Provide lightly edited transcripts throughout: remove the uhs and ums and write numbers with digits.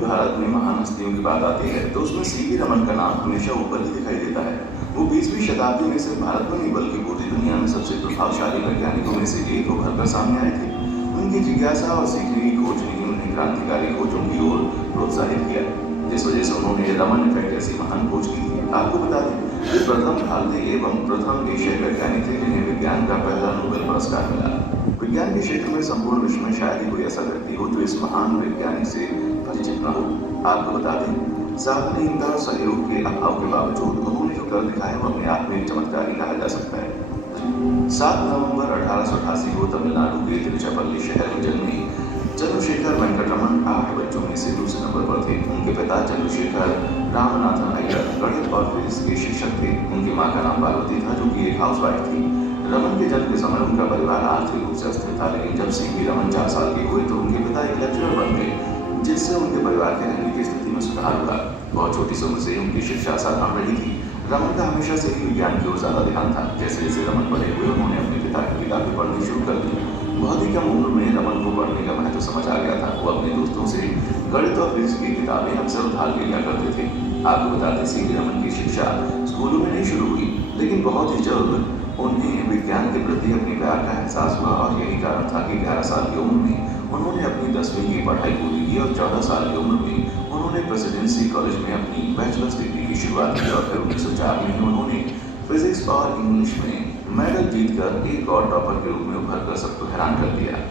भारत में महान हस्तियों की बात आती है तो उसमें सीवी रमन का नाम हमेशा ऊपर ही दिखाई देता है। वो 20वीं शताब्दी में सिर्फ भारत में नहीं बल्कि पूरी दुनिया में सबसे प्रभावशाली वैज्ञानिकों में से एक उभर कर सामने आए थे। उनकी जिज्ञासा और सीखने की खोज ने उन्हें क्रांतिकारी खोजों की ओर प्रोत्साहित किया, जिस वजह से उन्होंने रमन इफेक्ट जैसी महान खोज की थी। आपको बता दें, वे प्रथम भारतीय एवं प्रथम एशियाई वैज्ञानिक थे जिन्हें विज्ञान का पहला नोबेल पुरस्कार मिला। विज्ञान के क्षेत्र में संपूर्ण विश्व में शायद ही कोई ऐसा व्यक्ति हो जो इस महान वैज्ञानिक से परिचित न हो। आपको बता दें, सावधानीता और सहयोग के अभाव के बावजूद उन्होंने जो कर दिखाया वो अपने आप में एक चमत्कार ही कहा जा सकता है। 7 नवंबर 1888 को तमिलनाडु के तिरुचिरापल्ली शहर में जन्मे चंद्रशेखर वेंकटरमन 8 बच्चों में से दूसरे नंबर पर थे। उनके पिता चंद्रशेखर रामनाथन अय्यर गणित और फिजिक्स के शिक्षक थे। उनकी मां का नाम पार्वती था जो कि एक हाउसवाइफ थी। रमन के जन्म के समय उनका परिवार आर्थिक रूप से अस्थिर था, लेकिन जब सीवी रमन 4 साल के हुए तो उनके पिता एक लेक्चरर बन गए, जिससे उनके परिवार के रहने की स्थिति में सुधार हुआ। बहुत छोटी सी उम्र से उनकी शिक्षा आसान रही थी। रमन का हमेशा से ही विज्ञान की ओर ज्यादा ध्यान था। जैसे जैसे रमन बड़े हुए उन्होंने अपने पिता की किताबें पढ़नी शुरू कर दी। बहुत ही कम उम्र में रमन को पढ़ने का महत्व समझ आ गया था। वो अपने दोस्तों से गणित और फिजिक्स की किताबें अक्सर उधार ले लिया करते थे। आपको बताते सीवी रमन की शिक्षा स्कूलों में नहीं शुरू हुई, लेकिन बहुत ही जल्द उन्हें विज्ञान के प्रति अपने प्यार का एहसास हुआ और यही कारण था कि 11 साल की उम्र में उन्होंने अपनी 10वीं की पढ़ाई पूरी की और 14 साल की उम्र में उन्होंने प्रेसिडेंसी कॉलेज में अपनी बैचलर्स डिग्री की शुरुआत की और फिर 1904 में उन्होंने फिजिक्स और इंग्लिश में मेडल जीतकर एक और टॉपर के रूप में उभर कर सबको हैरान कर दिया।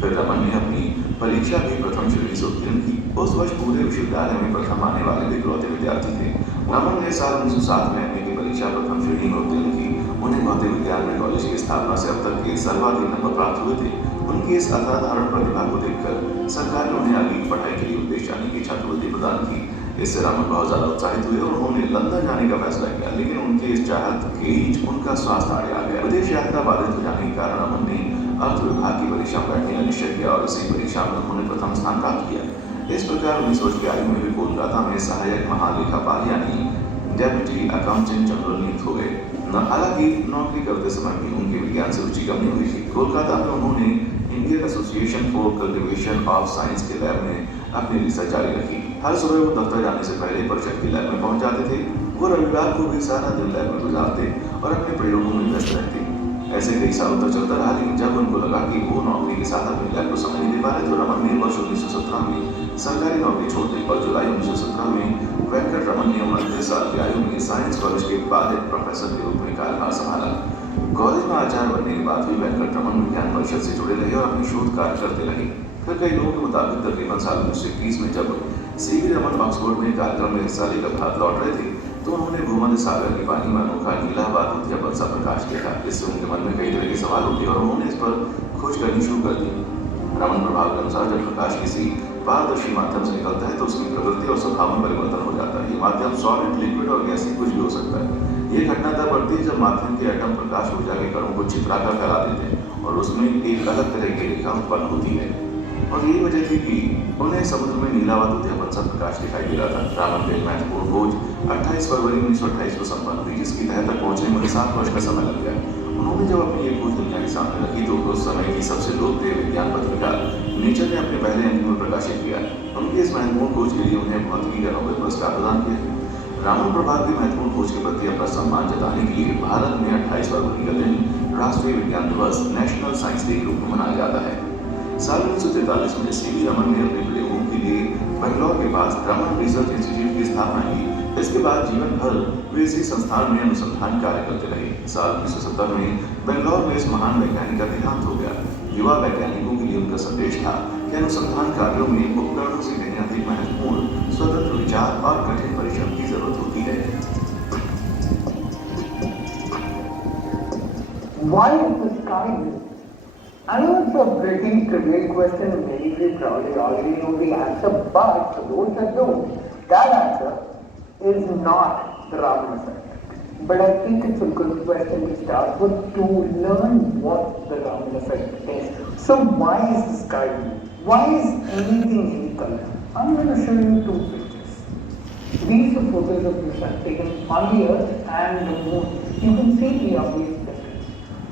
फिर रमन ने अपनी परीक्षा भी प्रथम श्रेणी से उत्तीर्ण की। उस वर्ष पूरे विश्वविद्यालय में प्रथम आने वाले इकलौते विद्यार्थी थे। रमन ने साल 1907 में एमए की परीक्षा प्रथम श्रेणी में उत्तीर्ण की। उन्हें भौतिक विज्ञान में कॉलेज की स्थापना से अब तक के सर्वाधिक नंबर प्राप्त हुए थे। उनकी इस असाधारण प्रतिभा को देखकर सरकार ने उन्हें आगे की पढ़ाई के लिए विदेश जाने की छात्रवृत्ति प्रदान की। इससे रमन बहुत ज्यादा उत्साहित हुए और उन्होंने लंदन जाने का फैसला किया, लेकिन उनके इस चाहत के बीच उनका स्वास्थ्य आड़े आ गया। विदेश यात्रा बाधित हो जाने के कारण रमन ने अर्थ विभाग की परीक्षा में बैठने का निश्चय किया और इसी परीक्षा में उन्होंने प्रथम स्थान प्राप्त किया। इस प्रकार 19 वर्ष की आयु में वे कोलकाता में सहायक महालेखापाल यानी डेप्यूटी अकाउंटेंट जनरल नियुक्त हो गए। हालांकि नौकरी करते समय भी उनकी विज्ञान से रुचि कम नहीं हुई थी। कोलकाता में उन्होंने Indian association for cultivation of science के लैब में अपनी रिसर्च जारी रखी। हर सुबह वो दफ्तर जाने से पहले परिषद की लैब में पहुंच जाते थे। वो रविवार को भी सारा दिन लैब में गुजारते और अपने प्रयोगों में व्यस्त रहते। ऐसे कई सालों तक चलता रहा, लेकिन जब उनको लगा कि वो नौकरी के साथ अपने लैब को समय नहीं दे पा रहे तो रमन ने वर्ष 1917 में सरकारी नौकरी छोड़ दी और जुलाई 1917 में वेंकट रमन ने 29 साल की आयु में साइंस कॉलेज के बाद एक प्रोफेसर के रूप में कार्यभार संभाला। कॉलेज में आचार्य बनने के बाद भी वेंकट रमन विज्ञान परिषद से जुड़े रहे और अपनी शोध कार्य करते रहे। फिर कई लोगों के मुताबिक तकरीबन साल 1921 में जब सीवी रमन ऑक्सफोर्ड में कार्यक्रम में हिस्सा लेकर भारत लौट रहे थे तो उन्होंने भूमध्य सागर के पानी में अनोखा नीला वातुत्य पर सा प्रकाश किया। इससे उनके मन में कई तरह के सवाल उठे और उन्होंने इस पर खोज करनी शुरू कर दी। रमन प्रभाव के अनुसार जब प्रकाश किसी पारदर्शी माध्यम से निकलता है तो उसकी प्रवृत्ति और स्वभाव में परिवर्तन हो जाता है। ये माध्यम सॉलिड, लिक्विड और गैसीय कुछ भी हो सकता है। ये घटना तब बढ़ती है जब माध्यम के एटम प्रकाश ऊर्जा के कणों को चित्राकर फैला देते हैं और उसमें एक अलग तरह की रेखा उत्पन्न होती है। और यही वजह थी कि उन्हें समुद्र में नीला वातुत्य सा प्रकाश दिखाई दे रहा था। रमन की महत्वपूर्ण खोज 28 फरवरी 1928 को संपन्न हुई, जिसकी तह तक पहुंचने में 7 वर्ष का समय लग गया। उन्होंने जब अपनी ये खोज दुनिया के सामने रखी तो उस समय की सबसे लोकप्रिय विज्ञान पत्रिका नेचर ने अपने पहले अंक में प्रकाशित किया। उनकी इस महत्वपूर्ण खोज के लिए उन्हें भौतिकी का नोबेल पुरस्कार प्रदान किया। रामन प्रभाव की महत्वपूर्ण खोज के प्रति अपना सम्मान जताने के लिए भारत में 28 फरवरी का दिन राष्ट्रीय विज्ञान दिवस नेशनल साइंस डे के रूप में मनाया जाता है। साल 1943 में सीवी रमन ने अपने प्रयोगों के लिए बेंगलोर के पास रमन रिसर्च इंस्टीट्यूट की स्थापना की। इसके बाद जीवन भर वे इसी संस्थान में अनुसंधान कार्य करते रहे। साल 1970 में बेंगलोर में इस महान वैज्ञानिक का देहांत हो गया। युवा वैज्ञानिकों के लिए उनका संदेश था कि अनुसंधान कार्यों में उपकरणों से कहीं अधिक महत्वपूर्ण स्वतंत्र विचार और कठिन परिश्रम की जरूरत होती है। Why is the sky? I know it's a pretty trivial question, many of you probably already know the answer, but for those that don't, that answer is not the Raman effect. But I think it's a good question to start with to learn what the Raman effect is. So why is the sky blue? Why is anything any color? I'm going to show you 2 pictures. These are photos of the sun taken on the earth and the moon. You can see the obvious difference.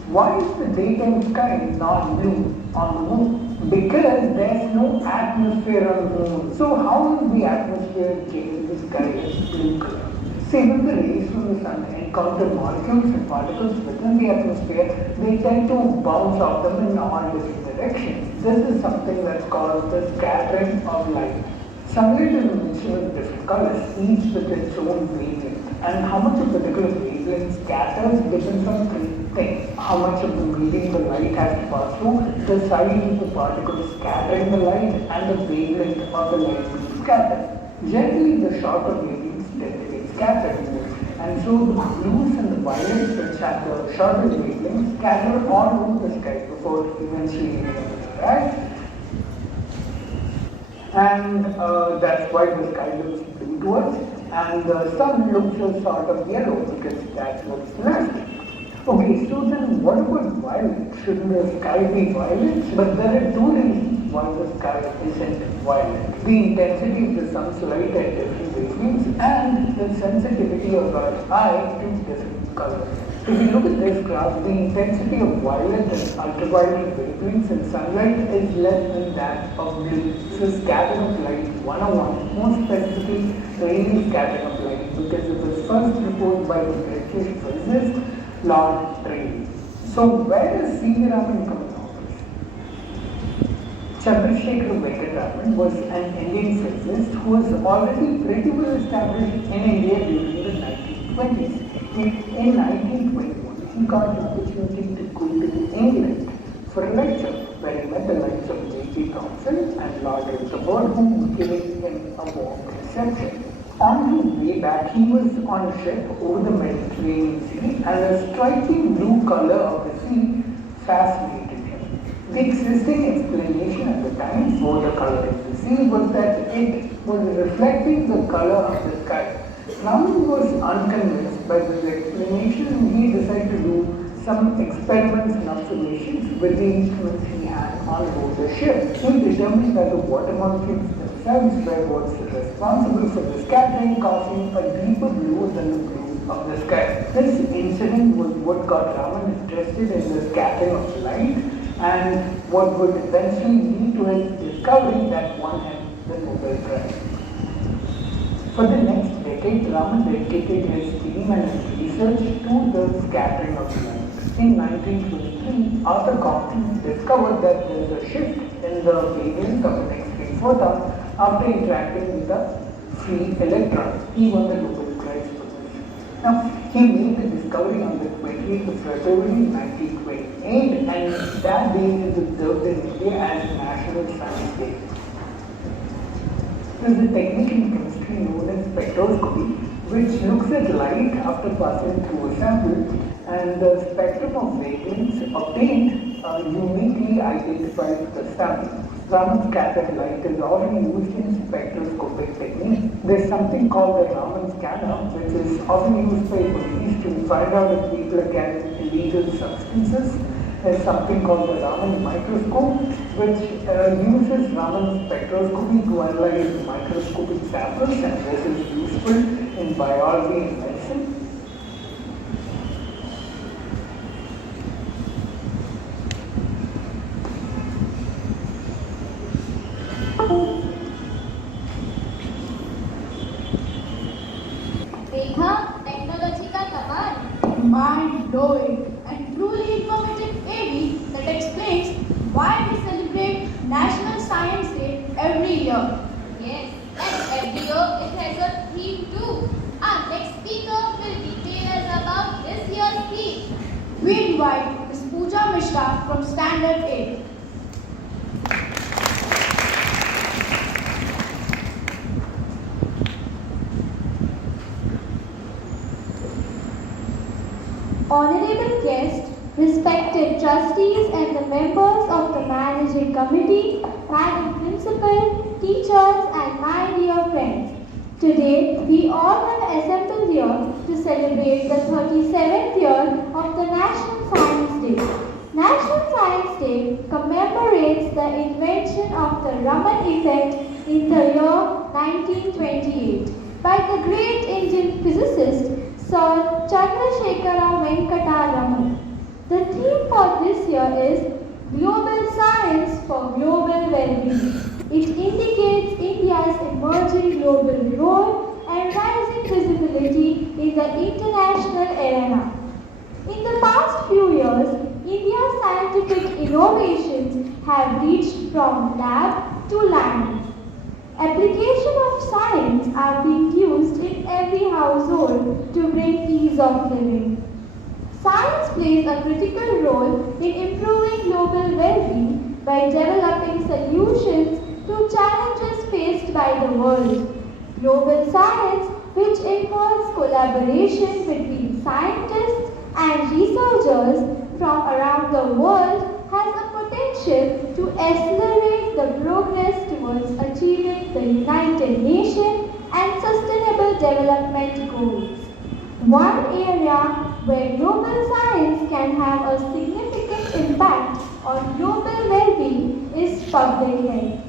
Why is the daytime sky not blue on the moon? Because there's no atmosphere on the moon. So how will the atmosphere change the sky as blue color? See, when the rays from the sun encounter molecules and particles within the atmosphere, they tend to bounce off them in all different directions. This is something that's called the scattering of light. Sunlight is a mixture of different colors, each with its own wavelength. And how much a particular wavelength scatters depends on three things. How much of the medium the light has to pass through, the size of the particles scattering the light, and the wavelength of the light being scattered. Generally, the shorter wavelengths tend to get scattered more. And so the blues and the violets, which have the shorter wavelengths, scatter all over the sky before eventually leaving the right? And that's why the sky looks blue to us, and the sun looks a sort of yellow because that's what's left. Okay, so then what about violet? Shouldn't the sky be violet? But there are two reasons why the sky isn't violet. The intensity of the sun's light at different wavelengths and the sensitivity of our eye to different colors. If you look at this graph, the intensity of violet and ultraviolet wavelengths in sunlight is less than that of blue. So scattering of light 101, more specifically Rayleigh scattering of light, because it was first proposed by the British physicist Lord Rayleigh. So where does C.V. Raman come in all this? Chandrasekhar Venkataraman was an Indian physicist who was already pretty well established in India during the 1920s. In 1921, he got an opportunity to go to England for a lecture where he met the likes of J.P. Thomson and Lord Rutherford, who gave him a warm reception. On his way back, he was on a ship over the Mediterranean Sea, and the striking blue color of the sea fascinated him. The existing explanation at the time for the color of the sea was that it was reflecting the color of the sky. Raman was unconvinced by this explanation, and he decided to do some experiments and observations with the instruments he had on board the ship. He determined that the water molecules themselves were what's responsible for the scattering, causing a deeper blue than the blue of the sky. This incident was what got Raman interested in the scattering of light, and what would eventually lead to his discovery that won him the Nobel Prize. For the next decade, Raman dedicated his team and his research to the scattering of light. In 1923, Arthur Compton discovered that there is a shift in the wavelength of an X-ray photon after interacting with a free electron. He won the Nobel Prize for this. Now, he made the discovery on the 20th of February 1928, and that day is observed in India as National Science Day. There is a technique in chemistry known as spectroscopy, which looks at light after passing through a sample, and the spectrum of wavelengths obtained uniquely identifies the sample. Raman scattered light is often used in spectroscopic technique. There's something called the Raman scanner, which is often used by police to find out if people are carrying illegal substances. There's something called the Raman microscope, which uses Raman spectroscopy to analyze microscopic samples, and this is useful in biology and medicine. देखा technology का कमाल mind-blowing and truly informative AV that explains why we celebrate National Science Day every year. yes and every year it has a theme too. Our next speaker will detail us about this year's theme. We invite Ms. Pooja Mishra from Standard 8. Honorable guests, respected trustees and the members of the managing committee, madam principal, teachers and my dear friends. Today we all have assembled here to celebrate the 37th year of the National Science Day. National Science Day commemorates the invention of the Raman effect in the year 1928 by the great Indian physicist Sir Chandrasekhara Venkata Raman. The theme for this year is Global Science for Global Well-being. It indicates India's emerging global role and rising visibility in the international arena. In the past few years, India's scientific innovations have reached from lab to land. Application of science are being used in every household to bring ease of living. Science plays a critical role in improving global well-being by developing solutions to challenges faced by the world. Global science, which involves collaboration between scientists and researchers from around the world, has a potential to accelerate the progress towards achieving the United Nations and Sustainable Development Goals. One area where global science can have a significant impact on global well-being is public health.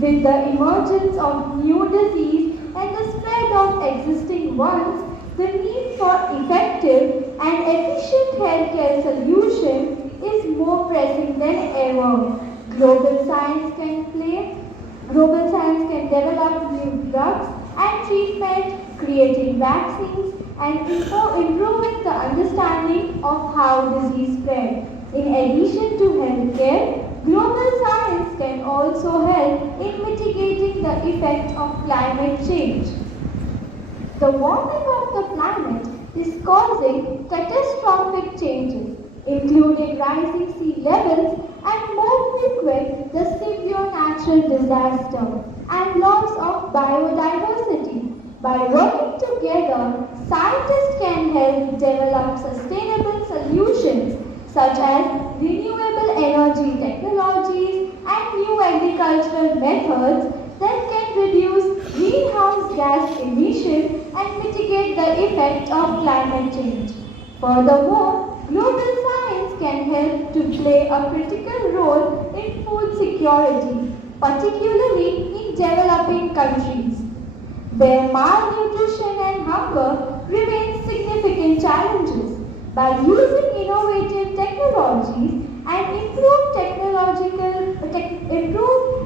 With the emergence of new diseases and the spread of existing ones, the need for effective and efficient healthcare solutions is more pressing than ever. Global science can develop new drugs and treatment, creating vaccines and improving the understanding of how disease spread. In addition to healthcare, global science can also help in mitigating the effect of climate change. The warming of the planet is causing catastrophic changes, including rising sea levels and more frequent the severe natural disaster and loss of biodiversity. By working together, scientists can help develop sustainable solutions such as renewable energy technologies and new agricultural methods that can reduce greenhouse gas emissions and mitigate the effect of climate change. Furthermore, global science can help to play a critical role in food security, particularly in developing countries, where malnutrition and hunger remain significant challenges. By using innovative technologies and improved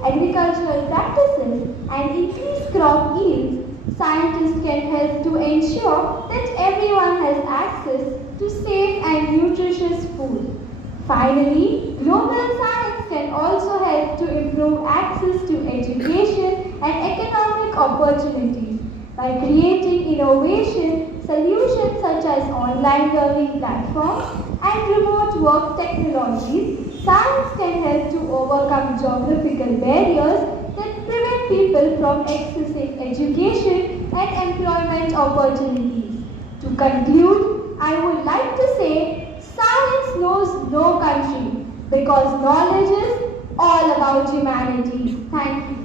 agricultural practices and increased crop yields, scientists can help to ensure that everyone has access to safe and nutritious food. Finally, global science can also help to improve access to education and economic opportunities. By creating innovation solutions such as online learning platforms and remote work technologies, science can help to overcome geographical barriers that prevent people from accessing education and employment opportunities. To conclude, I would like to say science knows no country because knowledge is all about humanity. Thank you.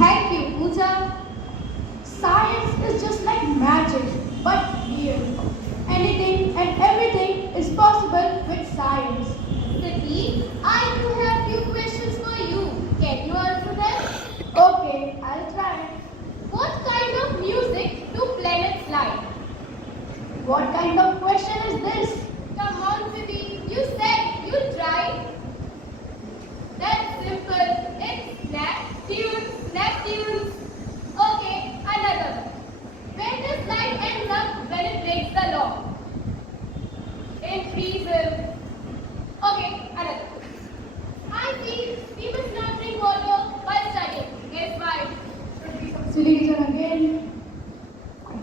Thank you, Pooja. Science is just like magic, but real. Anything and everything is possible with science. Siddhi, I do have few questions for you. Can you answer them? Okay, I'll try. What kind of music do planets like? What kind of question is this? Come on, Siddhi. You said you'll try. That's simple. It's Neptune. Okay, another one. When does light ends up when it breaks the law? In prism. Okay, another. I see we must not drink water while studying. Guess why? Silly reason again.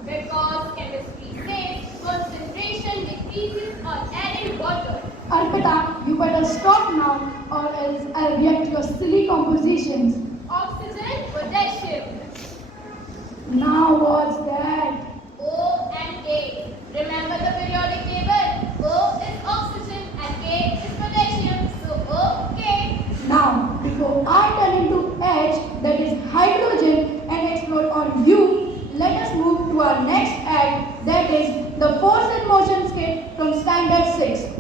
Because chemistry says concentration decreases on adding water. Arpita, you better stop now or else I'll react to your silly compositions. Oxygen, potassium. Now what's that? O and K. Remember the periodic table? O is oxygen and K is potassium. So O, K. Now, before I turn into H, that is hydrogen, and explode on you, let us move to our next act, that is the force and motion skit from Standard 6.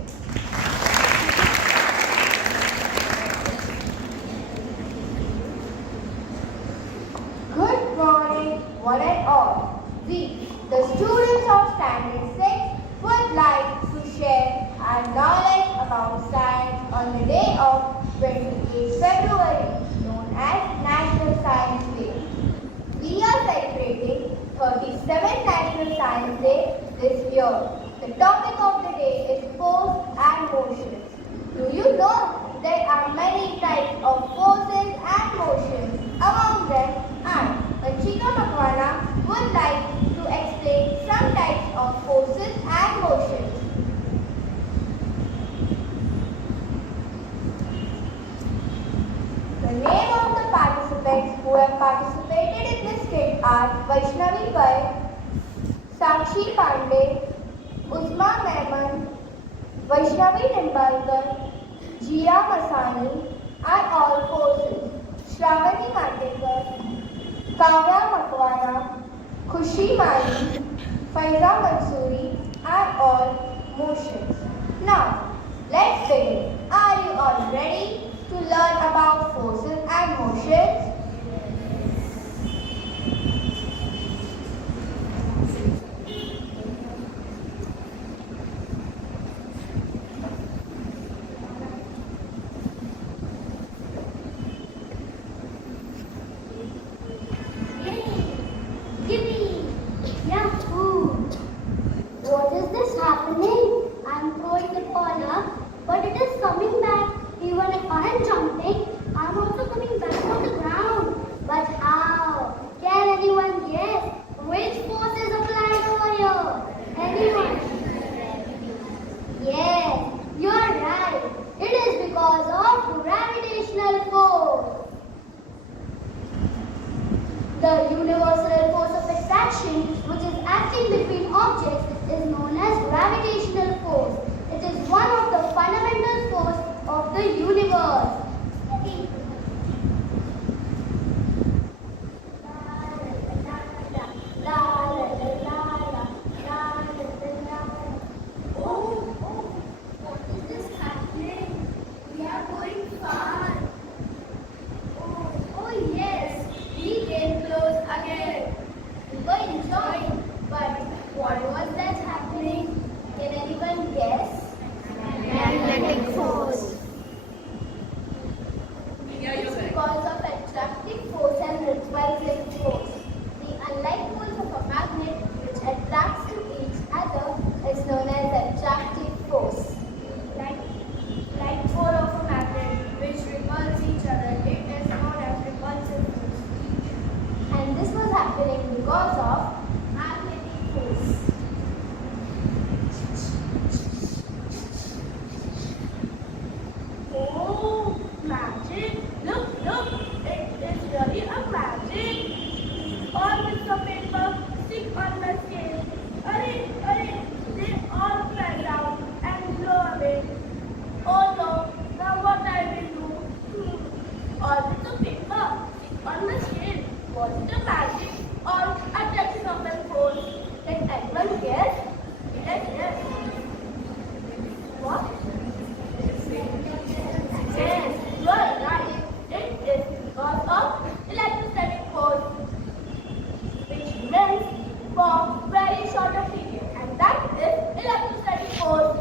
Good morning, one and all. and knowledge about science on the day of 28 February, known as National Science Day. We are celebrating 37th National Science Day this year. The topic of the day is force and motions. Do you know there are many types of forces and motions? Among them, I, Vanchika Makwana, would like to explain some types of forces and motions. The name of the participants who have participated in this skit are Vaishnavi Pai, Sakshi Pandey, Uzma Mehman, Vaishnavi Nimbalkar, Jia Masani are all forces. Shravani Matekar, Kavya Makwana, Khushi Mani, Faiza Mansuri are all motions. Now, let's begin. Are you all ready to learn about forces and motions? Yippee! Yahoo! What is this happening? I'm throwing the ball up, but it is coming back. Even if I am jumping, I'm also coming back on the ground. But how? Can anyone guess which force is applied over here? Anyone? Yes, you're right. It is because of gravitational force. The universal force of attraction, which is acting between objects, is known as gravitational force. It is one of the fundamental forces of the universe. What is this happening? We are going far. Oh yes, we came close again. We were enjoying, but what was that happening? Can anyone guess? Magnetic force. It's because of attractive force and repulsive force. The unlike poles of a magnet which attracts to each other is known as attractive force. Like pole of a magnet which repulse each other, it is known as repulsive force. And this was happening because of magnetic force. Oh, magic! Look! It is really a magic. All bits of paper stick on the scale. Array! They all fell down and blow away. Oh no! Now what I will do? All bits of paper stick on the scale. Was it a magic or a technical force? Can anyone guess? Yes. What? Yes, you are right. It is because of electrostatic force, which remains for very short a period, and that is electrostatic force.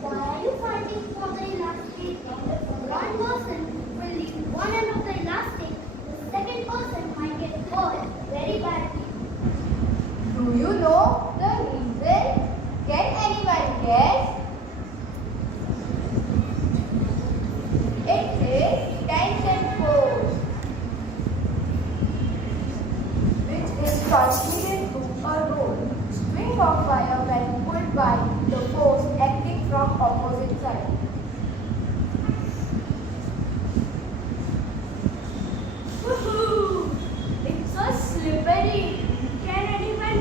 Why are you fighting for the elastic? One person will leave one end of the elastic, the second person might get hurt very badly. Do you know the reason? Can anyone guess? It is tension force, which is transmitted through a rope. String of wire when pulled by the force acting from opposite side. Woohoo! It's so slippery. Can anyone?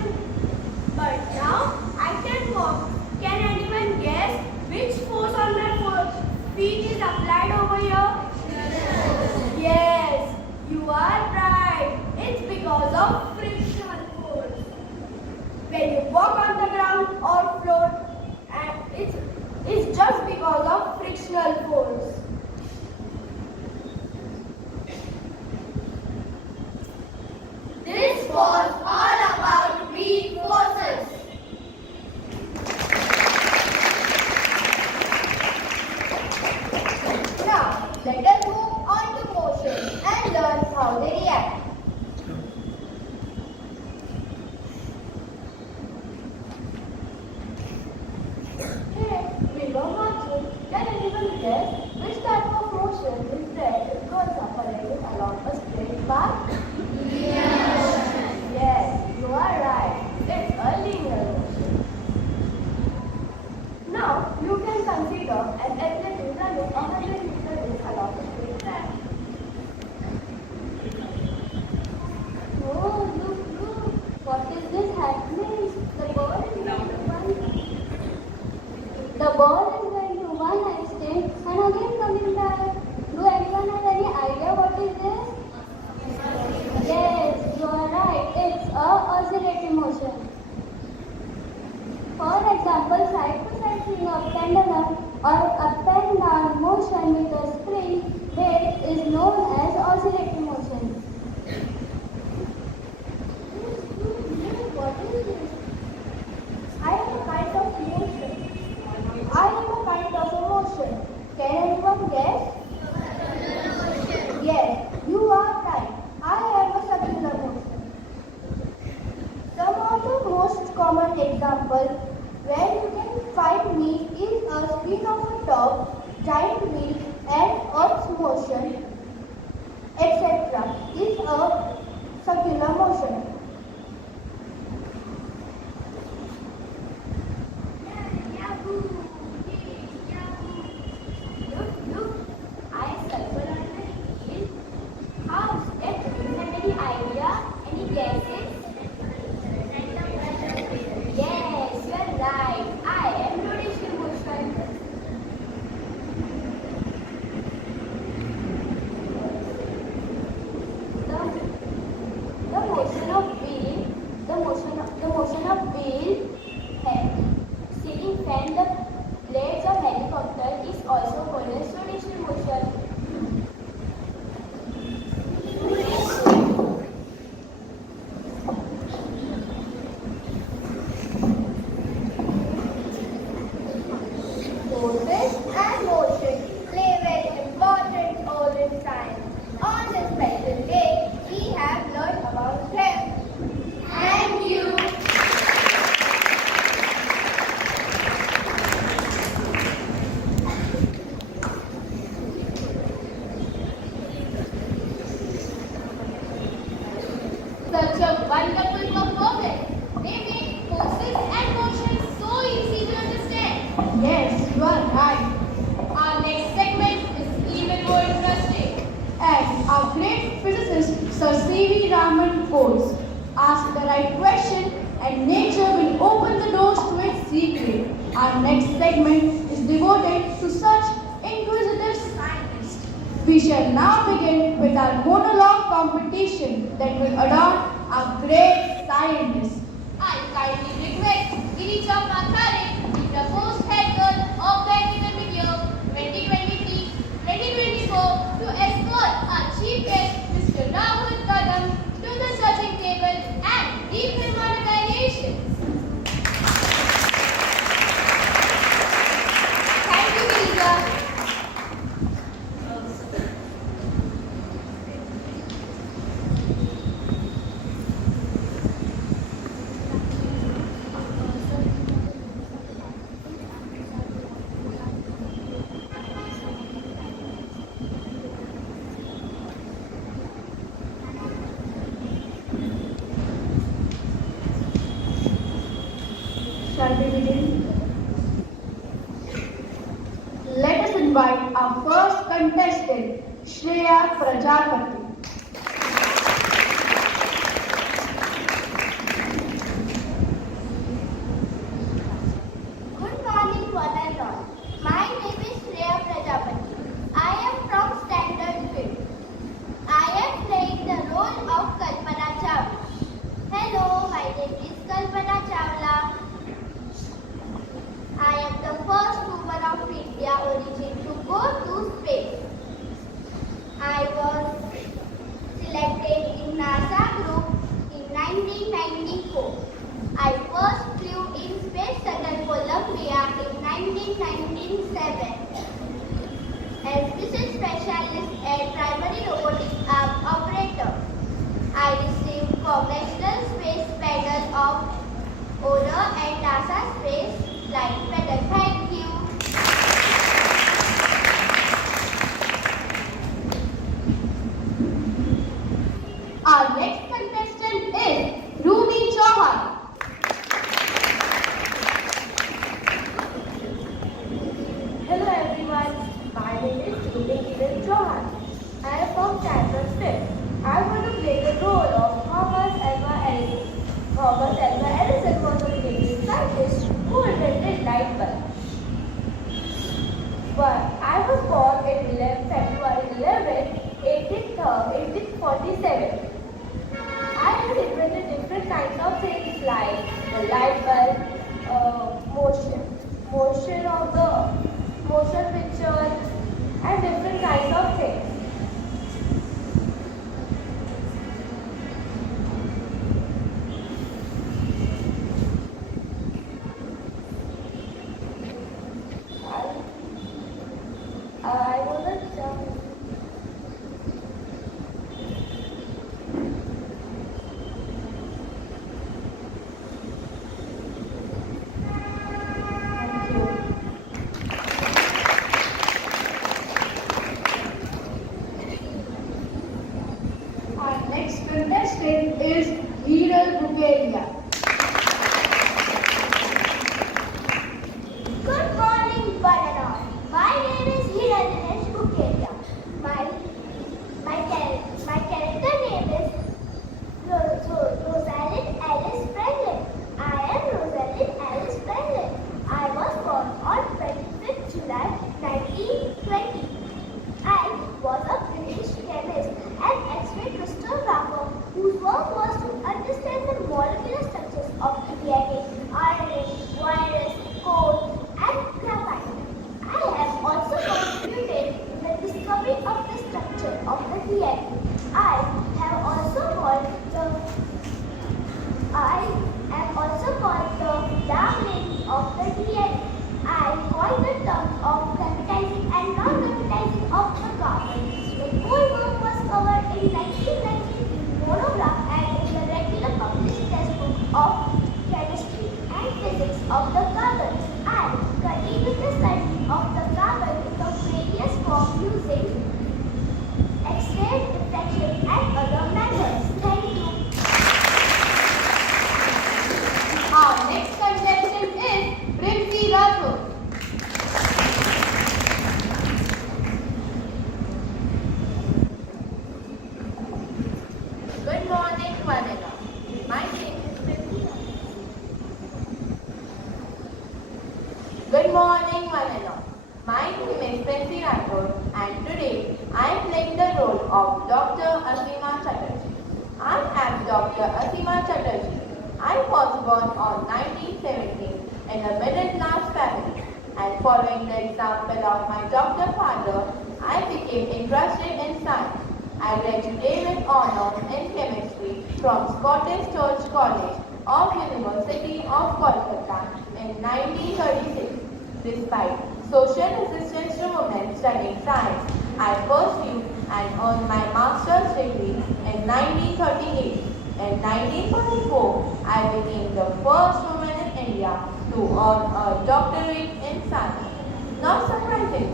But now I can walk. Can anyone guess which force on my feet is applied over here? Yes, you are right. It's because of frictional force. When you walk on the ground or float, and it's just because of frictional force. was all about green forces. Now, let us move on to motion and learn how they react. Hey, we were marching. Can anyone guess which type of motion is there that goes up a little along a straight path? Yes, you are right. It's a linear motion. Now, you can consider an athlete running 100 meters along a straight track. Oh, look. What is this happening? The ball is going to one extent and again coming back. Do anyone have any idea what is this? Yes, you are right. It's a oscillating motion. For example, side-to-side swing of pendulum or up and down motion with a spring head is known as oscillating motion. What is this? I am a kind of motion. Can anyone guess? Yes, you are right. I am a circular motion. Some of the most common examples where you can find me is a spin of a top, giant wheel, and earth's motion, etc. is a circular motion. Look, I circle on the wheel. How? Do you have any idea? Any guesses? Yes, you are right. I am rotational motion. The motion of wheel, ceiling fan, the blades of helicopter is also called as rotational motion. Forces and motion play a very important role in science. On this special day, we have learned about them. Thank you. Such a wonderful performance. They make forces and motions so easy to understand. Yes, you are right. Our next segment is even more interesting. And our great physicist Sir C.V. Raman quotes, ask the right question and nature will open the doors to its secret. Our next segment is devoted to such inquisitive scientists. We shall now begin with our monologue competition that will adorn our great scientists. I kindly request Girija Mathare, the post head girl of the academic year 2023-2024, to escort our chief guest, Mr. Rahul Kadam, to the judging table and give him our evaluations. Thank you, Girija. Shall we begin? Let us invite our first contestant, Shreya Prajapati. Good morning, one and all. My name is Shreya Prajapati. I am from Standard 5th. I am playing the role of Kalpana Chawla. Hello, my name is Kalpana Chawla. I am the first woman of India origin to go to space. I was 1907. Assistant Specialist and Primary Robotics Arm Operator. I received Congressional Space Medal of Honor and NASA Space Flight Medal. Thank you. Our next contestant is Ruby Chauhan. Hello everyone, my name is Ruby Kiran Chauhan. I am from Standard 5th. I want to play the role of Thomas Alva Edison. Thomas Alva Edison was a British scientist who invented light bulb. But I was born in February 11, 1847. I have invented different kinds of things like the light bulb, motion picture, and different kinds of things. I want to jump. Thank you. Our next contestant is Hiral Bukeria. Good morning, one and all. My name is Hiral Dinesh Bukeria. My character name is Rosalind Alice Franklin. I am Rosalind Alice Franklin. I was born on 25th July 1920. I was a British chemist and X-ray crystallographer whose work was to understand the molecular structures of DNA, RNA, virus, code, and graphite. I have also contributed in the discovery of the structure of the DNA. I am also called the dark lady of the DNA. I coined the terms of graphitizing and non-graphitizing of the carbon. The whole work was covered in 1990 monograph and in the regular published textbook of chemistry and physics of the carbon. I continued the study of the carbon in the various forms using X-ray, diffraction and other methods. Thank you. Our next contestant is Princy Rathod. Good morning, Vanilla. My name is Princy. Good morning, Vanilla. My name is Princy Rathod, and today I am playing the role of Dr. Asima Chatterjee. I am Dr. Asima Chatterjee. I was born on 1917 in a middle-class family, and following the example of my doctor father, I became interested in science. I graduated with honor in chemistry from Scottish Church College of University of Kolkata in 1936. Despite social resistance to women studying science, I pursued and earned my master's degree in 1938. In 1944, I became the first woman in India to earn a doctorate in science. Not surprisingly,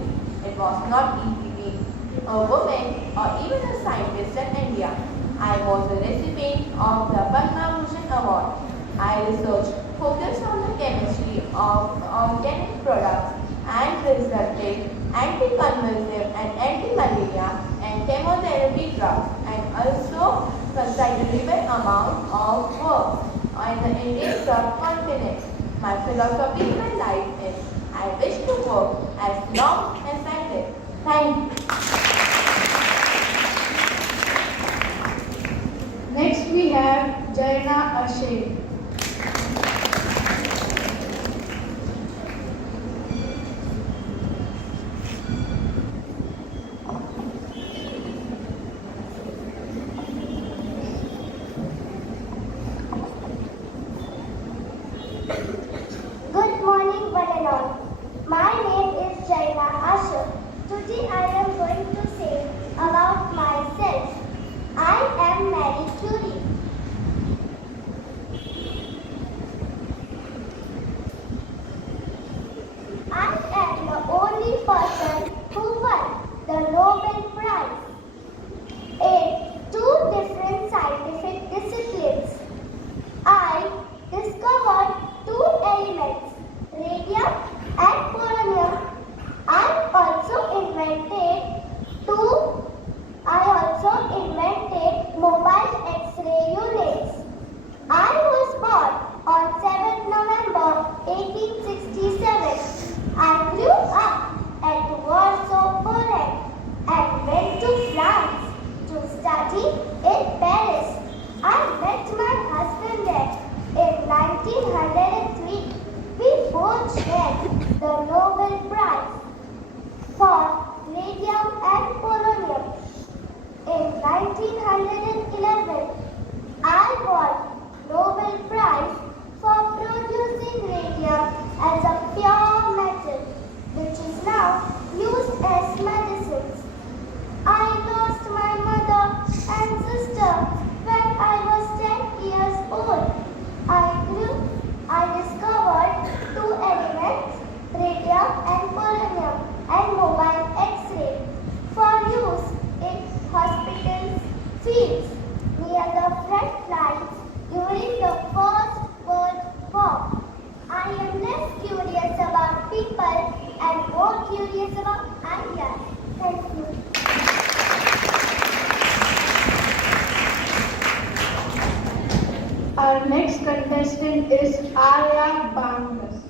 it was not easy being a woman or even a scientist in India. I was a recipient of the Padma Bhushan Award. I researched focused on the chemistry of organic products and resulted anti-convulsive and anti-malaria and chemotherapy drugs, and also considerable amount of work on the Indian subcontinent. My philosophy in my life is I wish to work as long as I live. Thank you. Next we have Jaina Ashe. Good morning, one and all. My Our next contestant is Arya Bangas.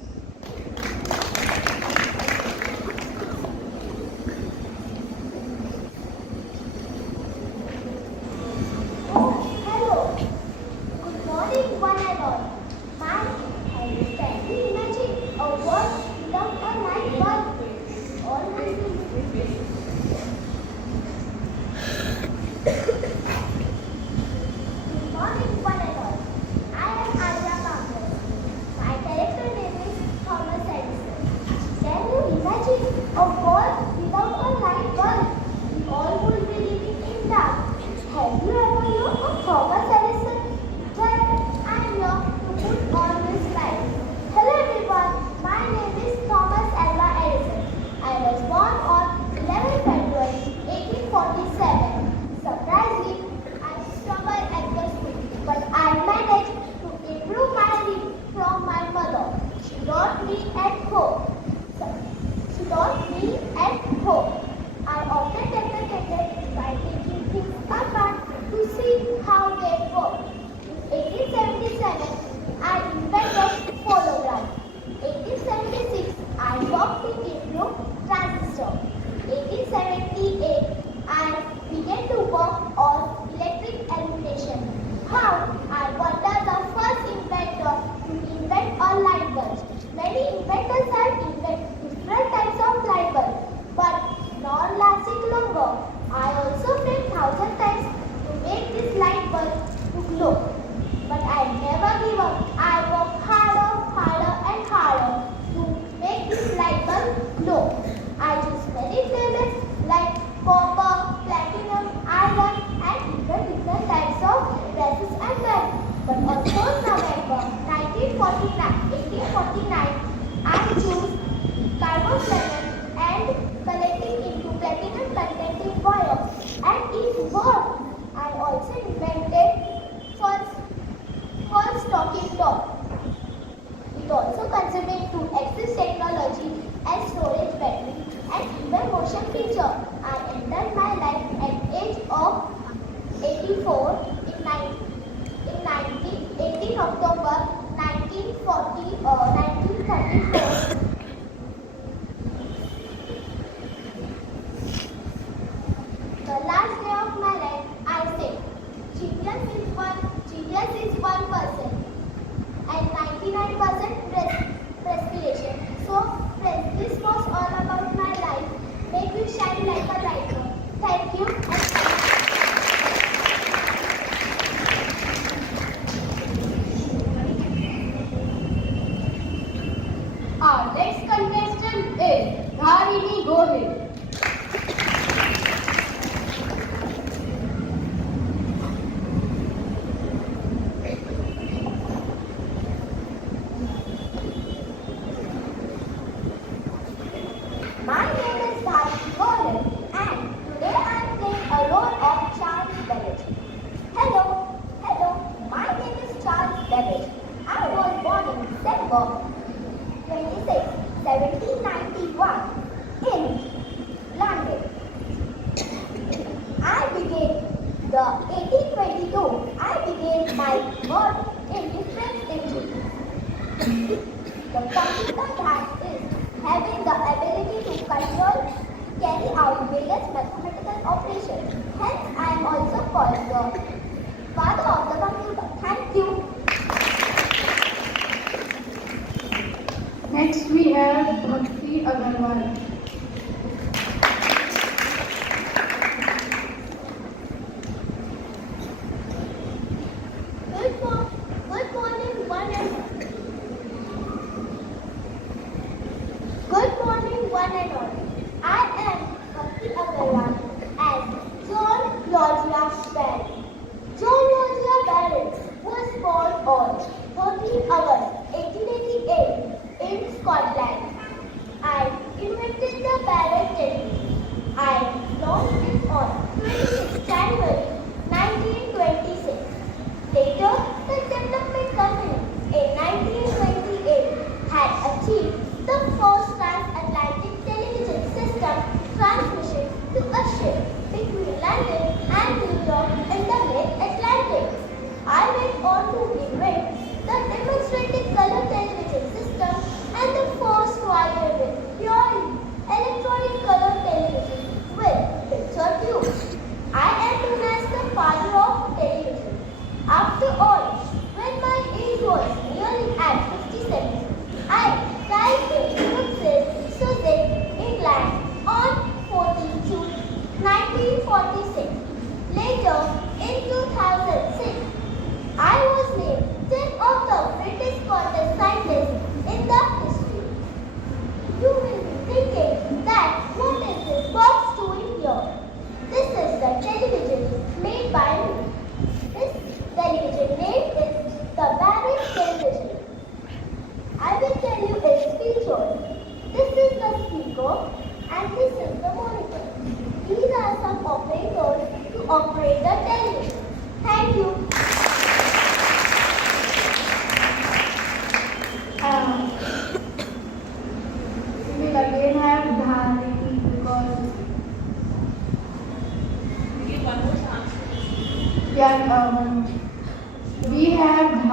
Oh, hello. Good morning, one and all. I can imagine a world without a light bulb. All Good morning, one and all. I am Arya Bangas. My character name is Thomas Edison. Can you imagine a world without a light bulb? We all would be living in dark. Have you ever known of Thomas Edison? Well, I am here to put on this slide. Hello everyone, my name is Thomas Alva Edison. I was born on 11 February 1847. Surprisingly, I struggled at the school, but I managed to improve my reading from my mother. She taught me at home. I often demonstrated by taking things apart to see how they work. In 1877, I invented phonograph. 1876, I worked to improve transistor. 1878, I began to work on electric illumination. How? I wonder the first inventor to invent a light bulb. Many inventors have invented different types of light bulbs, but none lasting longer. I also failed 1,000 times to make this light bulb to glow. But I never give up. I work harder and harder to make this light bulb glow. I use many flavors like copper, platinum, iron, and even different types of brushes and bells. But on 4th November 1849, I choose carbon and collecting into platinum containing wire. And it worked. I also invented first talking dog. It also contributed to access technology and storage battery and even motion feature. I entered my life at age of 84 in 18 October 1934. The last day of my life, I said, genius is 1% and 99% respiration. So, friends, this was all about my life. Make you shine like a light bulb. Thank you. Our next contestant is Dharini Gohil. My name is Dharini Gohil and today I am playing a role of Charles Babbage. Hello, my name is Charles Babbage. I was born in December 26, 1791 in London. The 1822, I began my work in defense engineering. The computer that is having the ability to carry out various mathematical operations. Hence, I am also called the father of the computer. Thank you. Next we have Bhakti Agarwal. Good morning, one and all. Good morning, one and all. I am Bhakti Agarwal as John Logia Barry. John Logia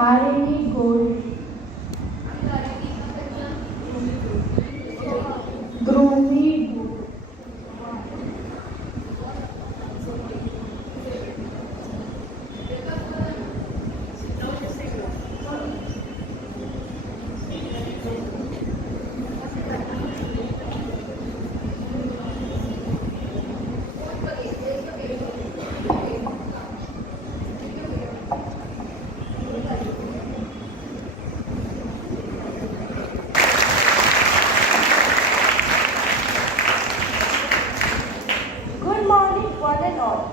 Harini Gold. Drumi Gold. Good morning, one and all.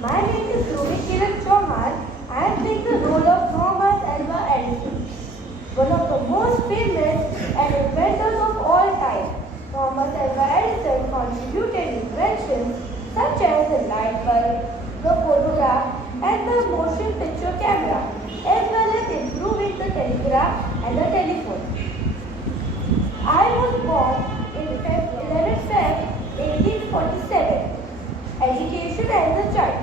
My name is Dhruvi Kiran Chauhan. I am playing the role of Thomas Alva Edison, one of the most famous and inventors of all time. Thomas Alva Edison contributed inventions such as the light bulb, the photograph, and the motion picture camera, as well as improving the telegraph and the telephone. I was born in 11 Feb 1847. Education as a child.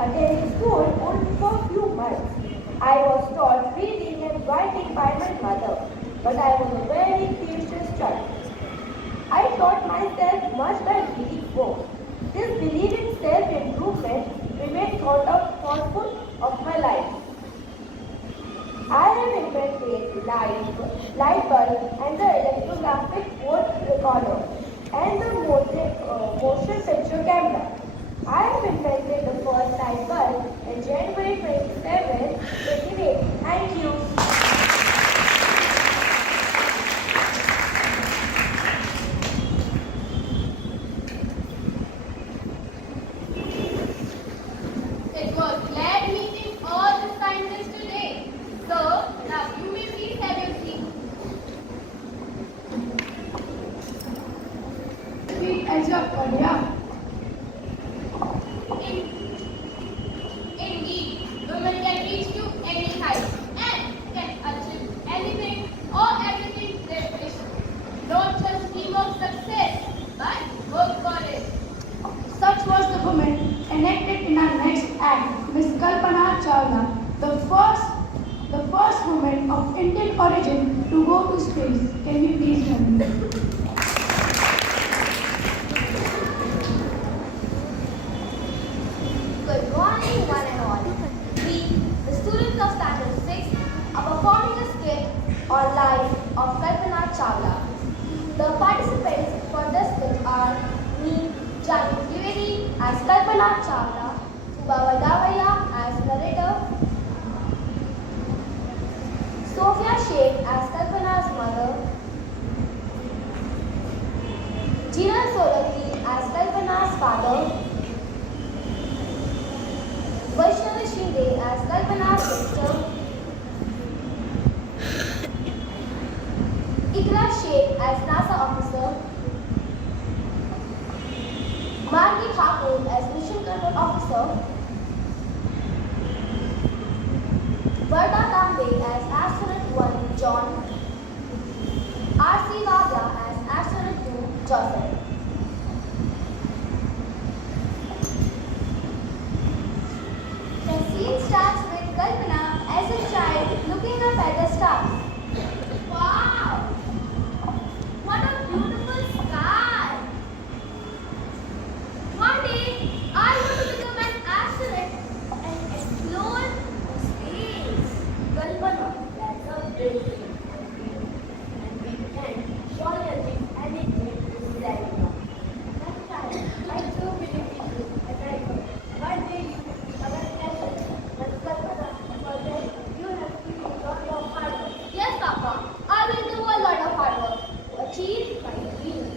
Attending school only for a few months. I was taught reading and writing by my mother, but I was a very curious child. I taught myself much by reading books. This belief in self-improvement remained thoughtful of my life. I have invented light bulb and the electrographic vote recorder and the motion picture camera. I have invented the first light bulb in January 27, 28. Thank you. It was glad meeting all the scientists today. So, now you may please have your seat. Speak as your career. Indeed, women can reach to any height and can achieve anything or everything they wish. Don't just dream of success, but work for it. Such was the woman enacted in our next act, Miss Kalpana Chawla, the first woman of Indian origin to go to space. Can you please join me? Good morning, one and all. We, the students of Standard 6, are performing a skit on life of Kalpana Chawla. The participants for this skit are me, Janu Trivedi as Kalpana Chawla, Baba Davaya as narrator, Sophia Sheikh as Kalpana's mother, Jiran Solanki as Kalpana's father, Vaishnavi Shinde as Kalpana's sister, Ikra Sheikh as NASA officer, Margi Thakur as mission control officer, Varda Tambe as astronaut 1 John, R.C. Vagya as astronaut 2 Joseph. The scene starts with Kalpana as a child looking up at the stars. Wow! What a beautiful sky! One day, I want to become an astronaut and explore space. Kalpana, that's a big dream. And we can surely achieve anything we set out. Next time, I do believe in you and I will. One day you will be our passion. But Kalpana, for that, you have to do a lot of hard work. Yes, Papa. I will do a lot of hard work to achieve my dreams.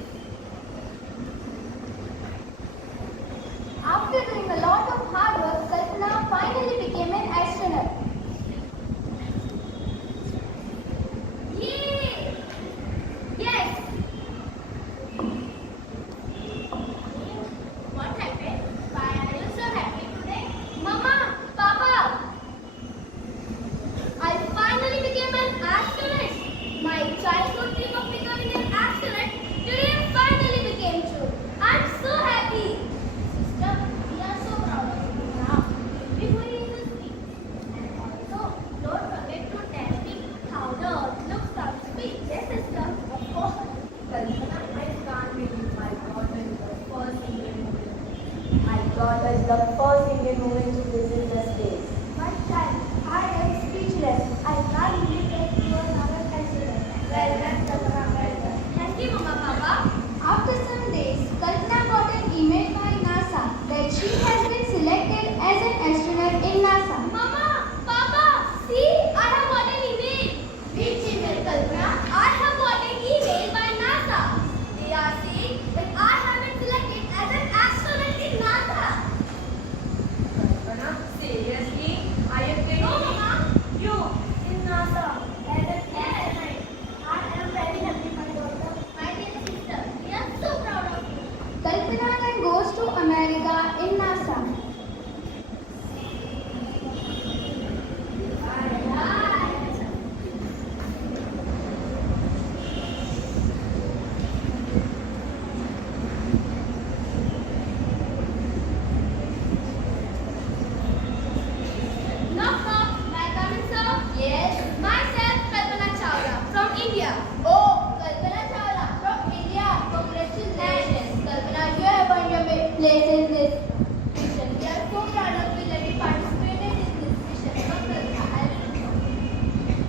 After doing a lot of hard work, Kalpana finally became an astronaut. Yay! Yes! What happened? Why are you so happy today? Mama! Papa! I finally became an astronaut! My childhood dream of becoming an astronaut today finally became true. I'm so happy! Sister, we are so proud of you now. Before you speak, and also don't forget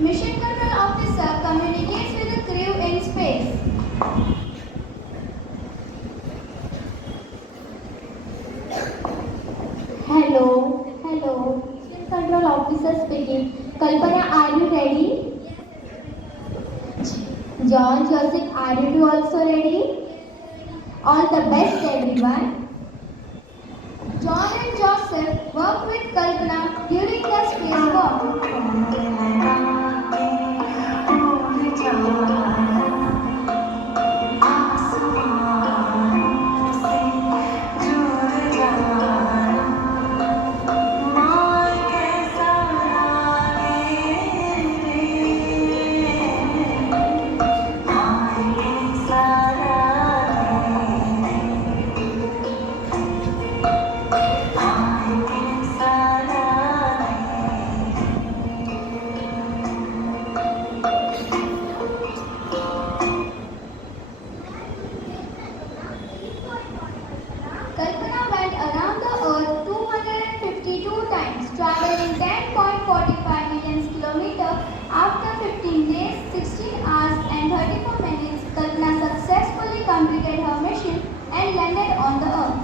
Mission Control Officer communicates with the crew in space. Hello. Mission Control Officer speaking. Kalpana, are you ready? John, Joseph, are you two also ready? All the best, everyone. John and Joseph work with Kalpana during their spacewalk. Kalpana went around the Earth 252 times, traveling 10.45 million kilometers. After 15 days, 16 hours and 34 minutes, Kalpana successfully completed her mission and landed on the Earth.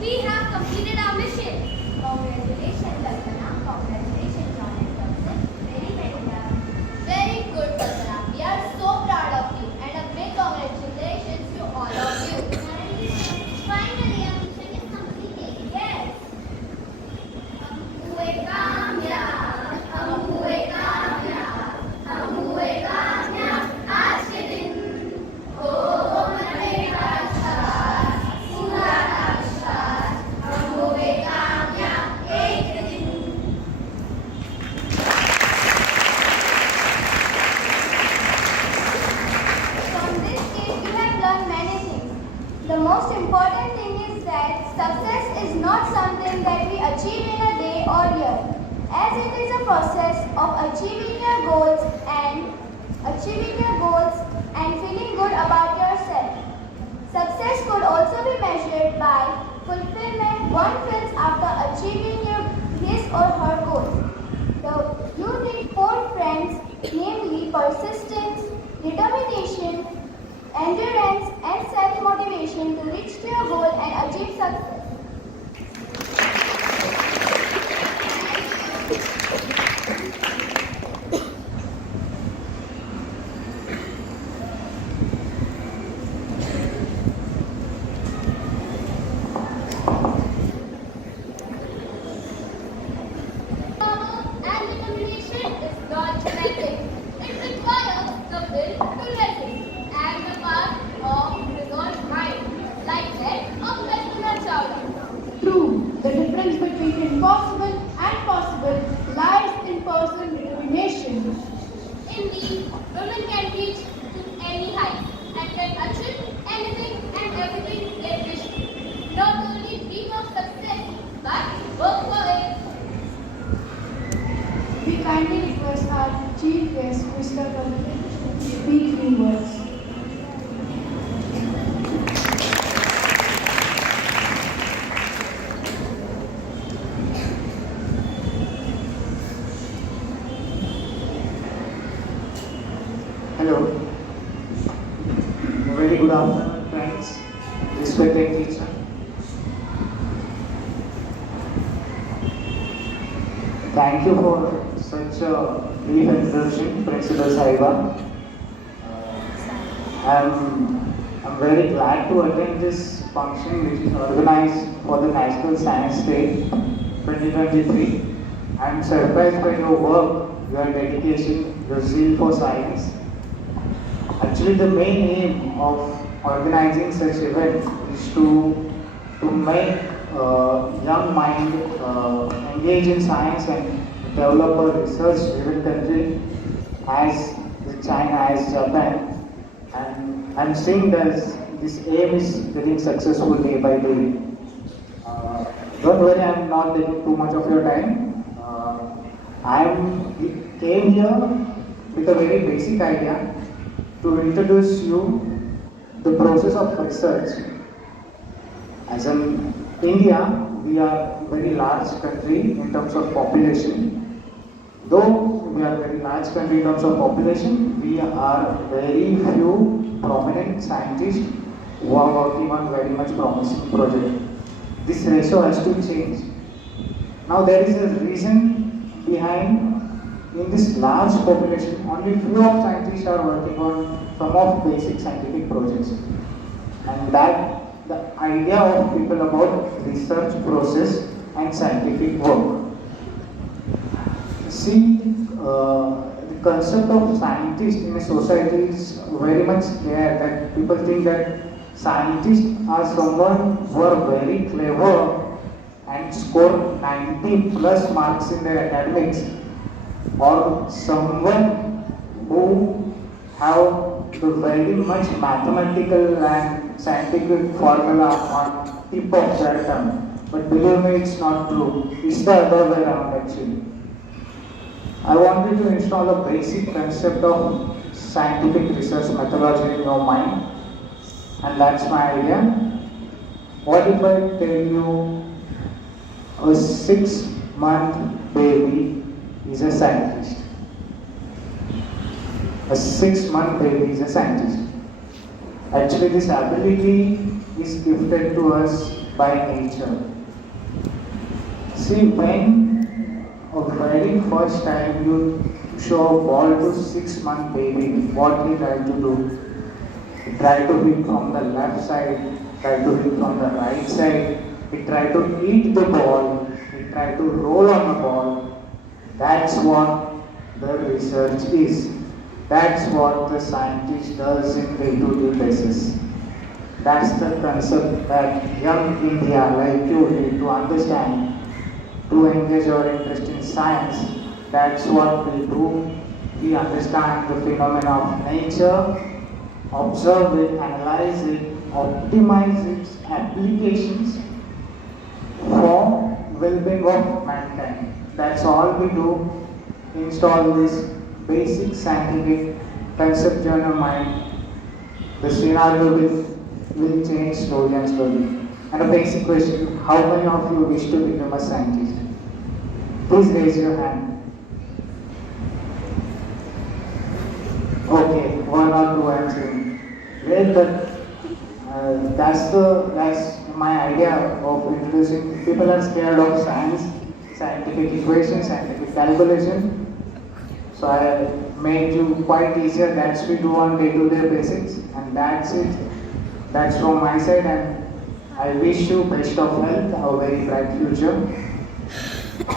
We have completed our mission. Congratulations, Kalpana. Congratulations, John and Joseph. Very, very well. Very good, Kalpana. We are so proud of you and a big congratulations to all of you. Finally, our mission is completed. Yes. आज के दिन हो मने राक्षस पूरा राक्षस हम हुए कामयाब एक दिन From this case, you have learned many things. The most important thing is that success is not something that we achieve in a day or year, as it is a process of achieving your goals and feeling good about yourself. Success could also be measured by fulfillment one feels after achieving his or her goals. You need 4 friends, namely persistence, determination, endurance, and self-motivation to reach to your goal and achieve success. Power and determination is not genetic. It requires the will to resist and the power of resolved mind, like that of Kalpana Chawla. True, the difference between impossible and possible lies in personal determination. Indeed, women can reach to any height and can achieve anything and everything they wish to. Not only dream of success, but work for it. We kindly request our chief guest, Mr. Kalpana, to speak few words. Hello. Very good afternoon, friends. Respected teacher. Thank you for such a brief introduction, Principal Saiba. I'm very glad to attend this function which is organized for the National Science Day 2023. I'm surprised by your work, your dedication, your zeal for science. Actually, the main aim of organizing such event is to make young mind engage in science and develop a research-driven country as China, as Japan. And I'm seeing that this aim is getting successful day by day. Don't worry, I'm not taking too much of your time. came here with a very basic idea to introduce you the process of research. As in India, we are a very large country in terms of population. Though we are a very large country in terms of population, we are very few prominent scientists who are working on very much promising project. This ratio has to change. Now there is a reason behind, in this large population, only few of scientists are working on some of basic scientific projects. And that the idea of people about research process and scientific work. See, the concept of scientist in a society is very much there, that people think that scientists are someone who are very clever and score 90 plus marks in their academics, or someone who have the very much mathematical and scientific formula on tip of their tongue. But believe me, it's not true. It's the other way around actually. I wanted to install a basic concept of scientific research methodology in your mind, and that's my idea. What if I tell you a 6-month baby is a scientist? A 6-month baby is a scientist. Actually, this ability is gifted to us by nature. See, when a very first time you show a ball to 6-month baby, what he try to do? He try to hit from the left side, try to hit from the right side, he try to eat the ball, he try to roll on the ball. That's what the research is. That's what the scientist does in day-to-day basis. That's the concept that young India like you need to understand to engage your interest in science. That's what we do. We understand the phenomena of nature, observe it, analyze it, optimize its applications for well-being of mankind. That's all we do. Install this basic scientific concept in your mind. The scenario will change slowly and slowly. And a basic question, how many of you wish to become a scientist? Please raise your hand. Okay, 1 or 2 answering. Well, but that's my idea of introducing. People are scared of science, scientific equations, scientific calculation. So I made you quite easier. That's we do on day-to-day basis, and that's it. That's from my side, and I wish you best of health, a very bright future.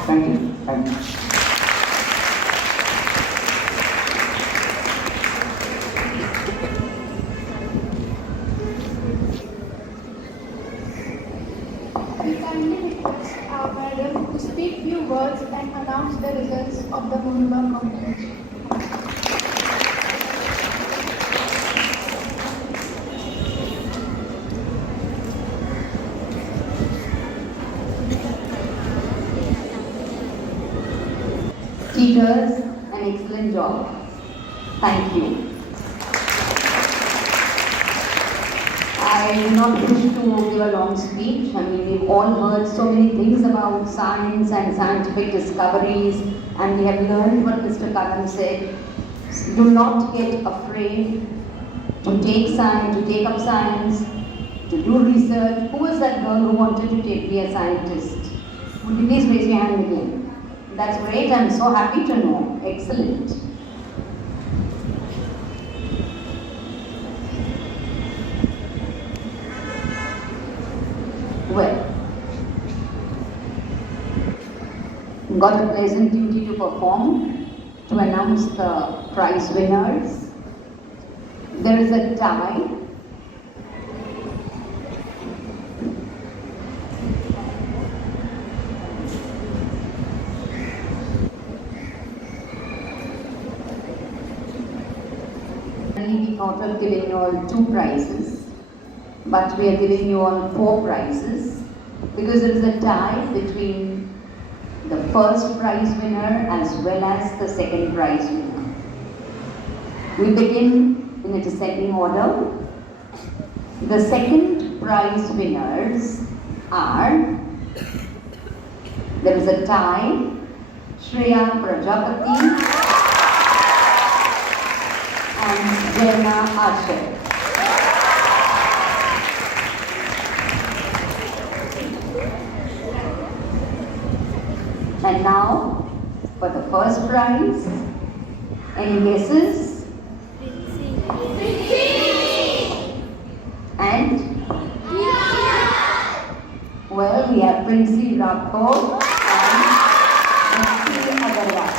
Thank you. Thank you. We kindly request our madam to speak few words and announce the results of the Moonbug competition. Teachers, an excellent job. Thank you. I do not wish to give a long speech. I mean, we've all heard so many things about science and scientific discoveries, and we have learned what Mr. Kadam said. Do not get afraid to take science, to take up science, to do research. Who was that girl who wanted to be a scientist? Would you please raise your hand again? That's great. I'm so happy to know. Excellent. Well, got the pleasant duty to perform, to announce the prize winners. There is a tie. We thought of giving you all 2 prizes, but we are giving you all 4 prizes because there is a tie between the first prize winner as well as the second prize winner. We begin in a descending order. The second prize winners are, there is a tie, Shreya Prajapati and Jerna Asher. And now, for the first prize, any guesses? And? Well, we have Princey Rathod and Princey Agarwal.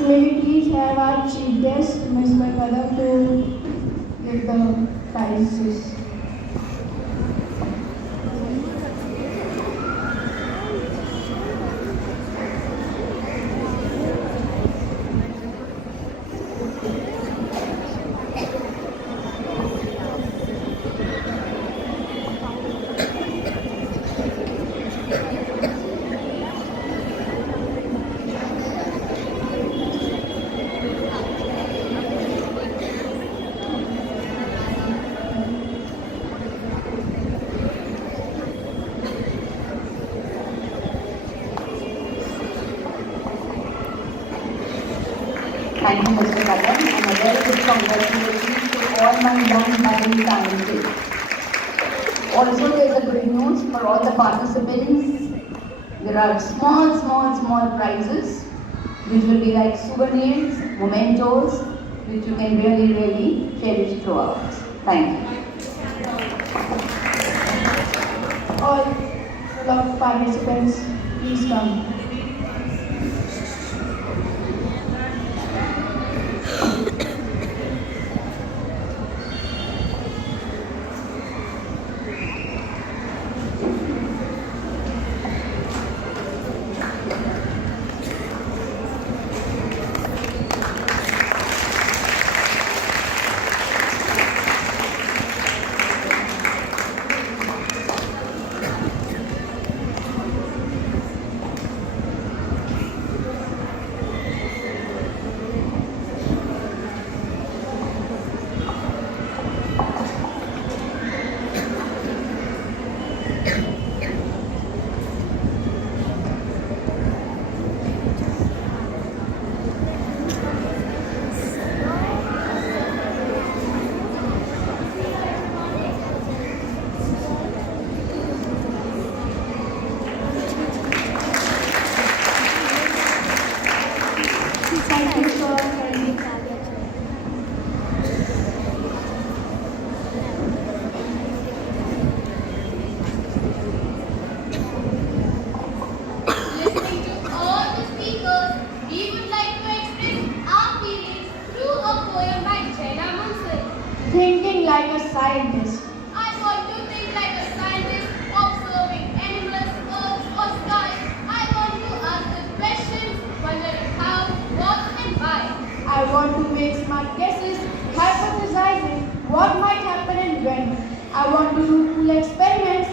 May we please have our chief guest, Ms. Kadam, to give the prizes. Thank you, Mr. Kadam, and a very big congratulations to all my young budding scientists. Also, there is a good news for all the participants. There are small prizes, which will be like souvenirs, mementos, which you can really cherish throughout. Thank you. All beloved participants, please come. Thank you for attending. Listening to all the speakers, we would like to express our feelings through a poem by Jenna Munson. Thinking like a scientist. I want to think like a scientist, observing animals, earth, or sky. I want to ask the questions, wondering how, what, and why. I want to make smart guesses, hypothesizing what might happen and when. I want to do cool experiments,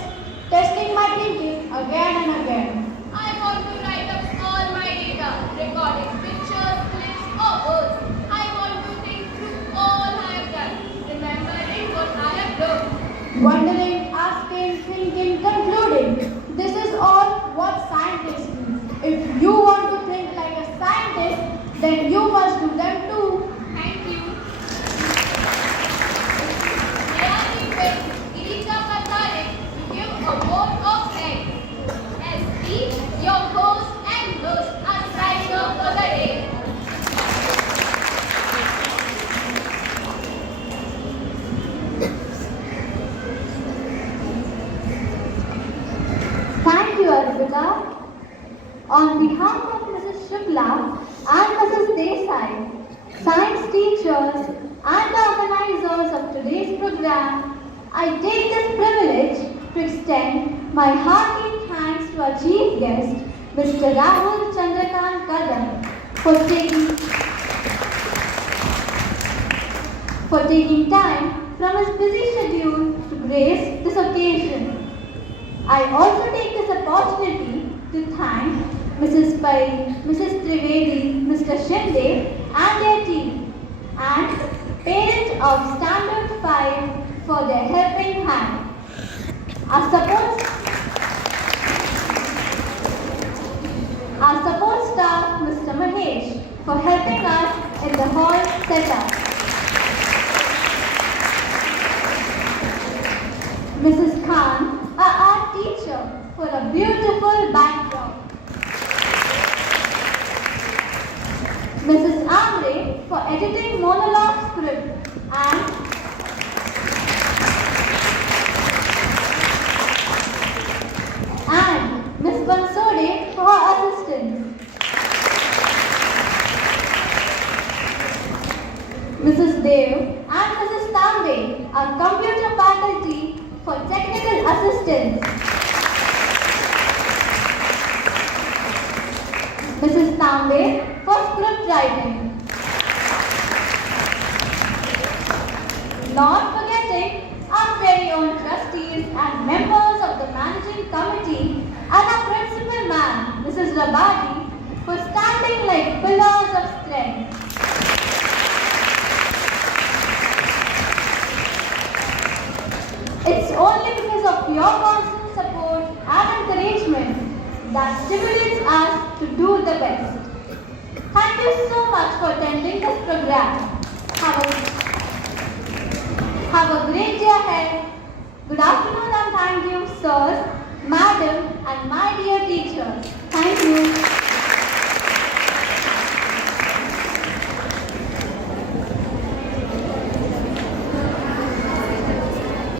testing my thinking again and again. I want to write up all my data, recording pictures, clips, or words. I want to think through all I have done, remembering what I have learned. Wondering, asking, thinking, concluding. This is all what scientists do. If you want to think like a scientist, then you must do them too. Thank you. May I request Irita Patare to give a vote of thanks. As we, your host and host, are signing off for the day. Thank you, Arpita. On behalf of Mrs. Shukla and Mrs. Desai, science teachers and the organizers of today's program, I take this privilege to extend my hearty thanks to our chief guest, Mr. Rahul Chandrakant Kadam, for taking time from his busy schedule to grace this occasion. I also take this opportunity to thank Mrs. Pai, Mrs. Trivedi, Mr. Shinde and their team, and parents of Standard 5 for their helping hand. Our support staff, Mr. Mahesh, for helping us in the hall setup. Mrs. Khan, our art teacher, for a beautiful backdrop. Mrs. Amre for editing monologue script and Ms. Bansode for her assistance. Mrs. Dev and Mrs. Tambe, our computer faculty, for technical assistance. Mrs. Tambe for script writing. Not forgetting our very own trustees and members of the managing committee and our principal man, Mrs. Rabadi, for standing like pillars of strength. It's only because of your constant support and encouragement that stimulates us to do the best. Thank you so much for attending this program. Have a great day ahead. Good afternoon and thank you, sirs, madam, and my dear teachers. Thank you.